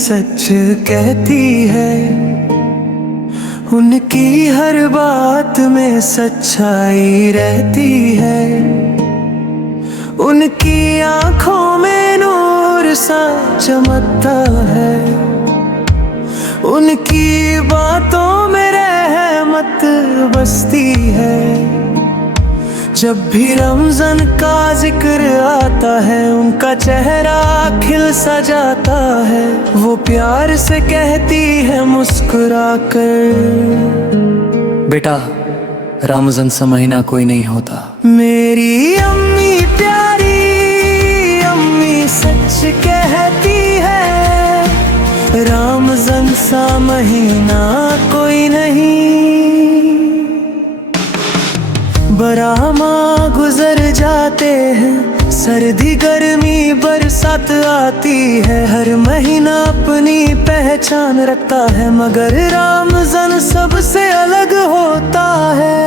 सच कहती है, उनकी हर बात में सच्चाई रहती है, उनकी आंखों में नूर सा चमकता है, उनकी बातों में रहमत बसती है। जब भी रमजान का जिक्र आता है, उनका चेहरा खिल सा जाता है, वो प्यार से कहती है मुस्कुरा कर, बेटा रमजान सा महीना कोई नहीं होता। मेरी अम्मी प्यारी अम्मी सच कहती है, रमजान सा महीना कोई नहीं। बरामा गुजर जाते हैं, सर्दी गर्मी बरसात आती है, हर महीना अपनी पहचान रखता है, मगर रमजान सबसे अलग होता है।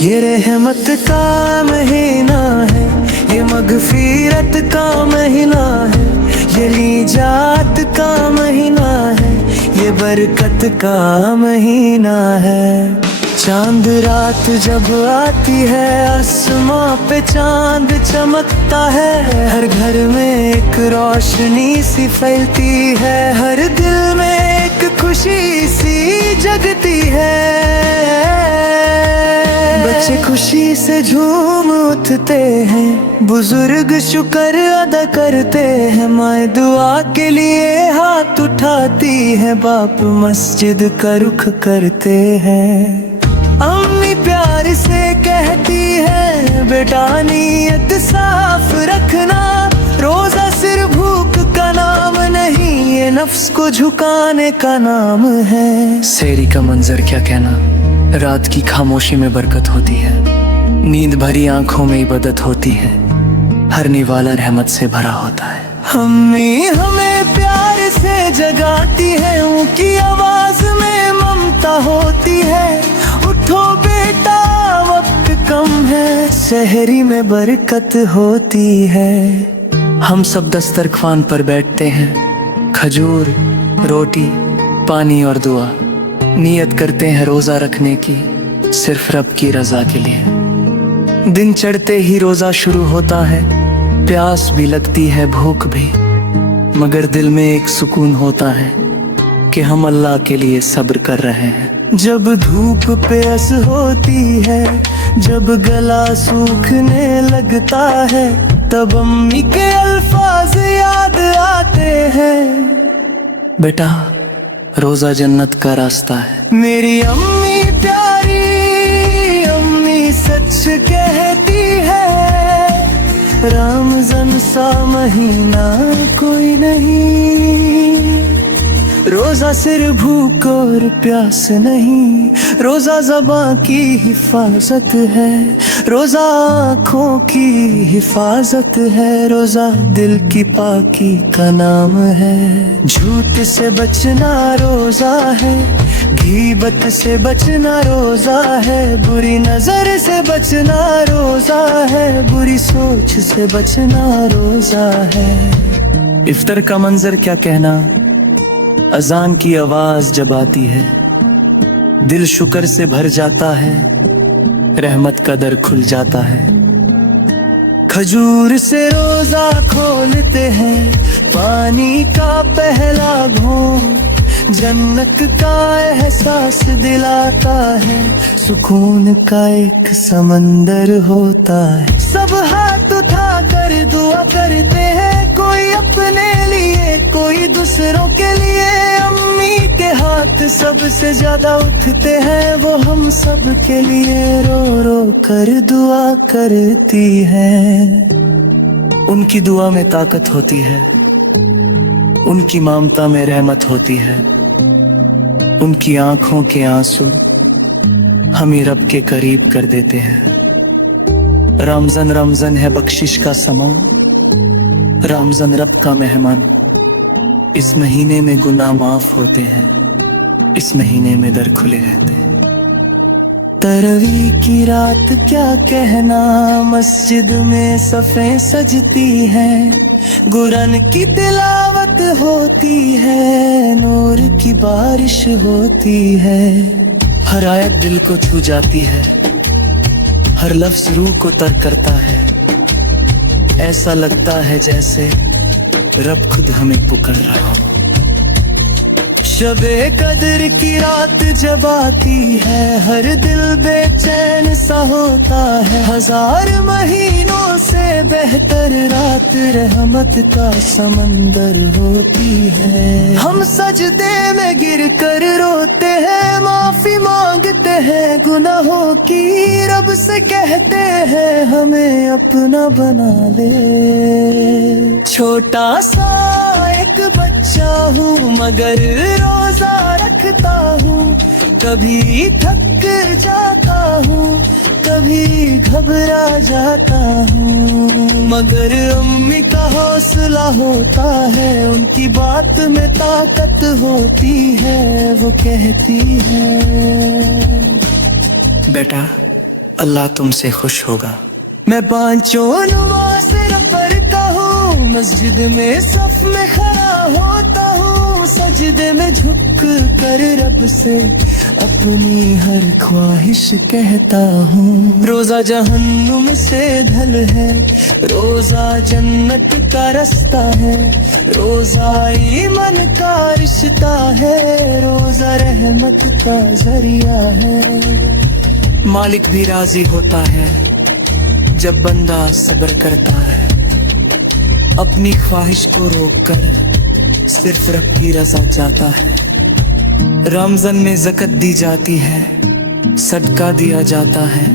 ये रहमत का महीना है, ये मगफिरत का महीना है, ये निजात का महीना है, ये बरकत का महीना है। चांद रात जब आती है, आसमां पे चांद चमकता है, हर घर में एक रोशनी सी फैलती है, हर दिल में एक खुशी सी जगती है। बच्चे खुशी से झूम उठते हैं, बुजुर्ग शुक्र अदा करते हैं, माँ दुआ के लिए हाथ उठाती है, बाप मस्जिद का रुख करते हैं। अम्मी प्यार से कहती है, बेटा नीयत साफ रखना, रोजा सिर्फ भूख का नाम नहीं, ये नफ्स को झुकाने का नाम है। सेरी का मंजर क्या कहना, रात की खामोशी में बरकत होती है, नींद भरी आंखों में इबादत होती है, हर निवाला रहमत से भरा होता है। अम्मी हमें प्यार से जगाती है, उनकी आवाज में ममता होती है, उठो बेटा वक्त कम है, सहरी में बरकत होती है। हम सब दस्तरख्वान पर बैठते हैं, खजूर रोटी पानी और दुआ, नियत करते हैं रोजा रखने की, सिर्फ रब की रजा के लिए। दिन चढ़ते ही रोजा शुरू होता है, प्यास भी लगती है भूख भी, मगर दिल में एक सुकून होता है कि हम अल्लाह के लिए सब्र कर रहे हैं। जब धूप प्यास होती है, जब गला सूखने लगता है, तब अम्मी के अल्फाज याद आते हैं, बेटा रोजा जन्नत का रास्ता है। मेरी अम्मी प्यारी अम्मी सच कहती है, रमजान सा महीना कोई नहीं। रोजा सिर्फ भूख और प्यास नहीं, रोजा ज़बां की हिफाजत है, रोजा आँखों की हिफाजत है, रोजा दिल की पाकी का नाम है। झूठ से बचना रोजा है, गीबत से बचना रोजा है, बुरी नजर से बचना रोजा है, बुरी सोच से बचना रोजा है। इफ्तार का मंजर क्या कहना, अजान की आवाज जब आती है, दिल शुक्र से भर जाता है, रहमत का दर खुल जाता है। खजूर से रोजा खोलते हैं, पानी का पहला घूंट जन्नत का एहसास दिलाता है, सुकून का एक समंदर होता है। सब हाथ उठा कर दुआ करते हैं, कोई अपने लिए कोई दूसरों के लिए, अम्मी के हाथ सबसे ज्यादा उठते हैं, वो हम सब के लिए रो रो कर दुआ करती हैं। उनकी दुआ में ताकत होती है, उनकी ममता में रहमत होती है, उनकी आंखों के आंसू हमें रब के करीब कर देते हैं। रमजान रमजान है बख्शिश का समा, रमजान रब का मेहमान, इस महीने में गुनाह माफ होते हैं, इस महीने में दर खुले रहते हैं। तरावी की रात क्या कहना, मस्जिद में सफ़ें सजती हैं, कुरान की तिलावत रात होती है, नूर की बारिश होती है। हर आयत दिल को छू जाती है, हर लफ्ज रूह को तर करता है। ऐसा लगता है जैसे रब खुद हमें पुकार रहा हो। शबे कदर की रात जब आती है, हर दिल बेचैन सा होता है। हजार महीनों से बेहतर रात रहमत का समंदर होती है। हम सजदे में गिर कर रोते हैं, माफी मांगते हैं गुनाहों की। रब से कहते हैं हमें अपना बना ले। छोटा सा एक बच्चा हूँ मगर रोजा रखता हूँ। कभी थक जाता हूँ, कभी घबरा जाता हूँ, मगर अम्मी का हौसला होता है। उनकी बात में ताकत होती है, वो कहती है बेटा अल्लाह तुमसे खुश होगा। मैं पांचों नमाज पढ़ता हूँ, मस्जिद में सफ में खड़ा होता हूँ। सजदे में झुक कर रब से अपनी हर ख्वाहिश कहता हूँ। रोजा जहन्नुम से ढल है, रोजा जन्नत का रास्ता है। रोजा ईमान का रिश्ता है, रोजा रहमत का जरिया है। मालिक भी राजी होता है जब बंदा सब्र करता है। अपनी ख्वाहिश को रोककर सिर्फ रब की रज़ा चाहता है। रमज़ान में ज़कत दी जाती है, सदका दिया जाता है।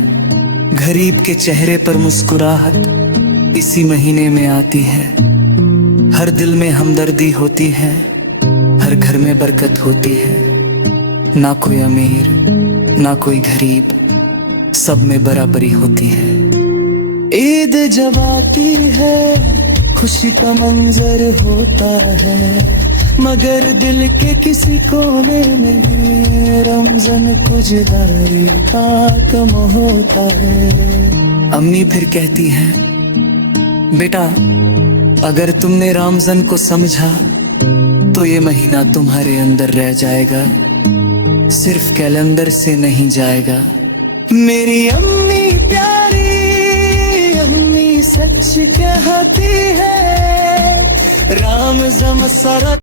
गरीब के चेहरे पर मुस्कुराहट इसी महीने में आती है। हर दिल में हमदर्दी होती है, हर घर में बरकत होती है। ना कोई अमीर ना कोई गरीब, सब में बराबरी होती है। ईद जब आती है खुशी का मंजर होता है, मगर दिल के किसी कोने में रमज़ान कुछ दारी का कम होता है। अम्मी फिर कहती है बेटा अगर तुमने रमज़ान को समझा तो ये महीना तुम्हारे अंदर रह जाएगा, सिर्फ कैलेंडर से नहीं जाएगा। मेरी अम्मी प्यारी अम्मी सच कहती है, रमज़ान मसरत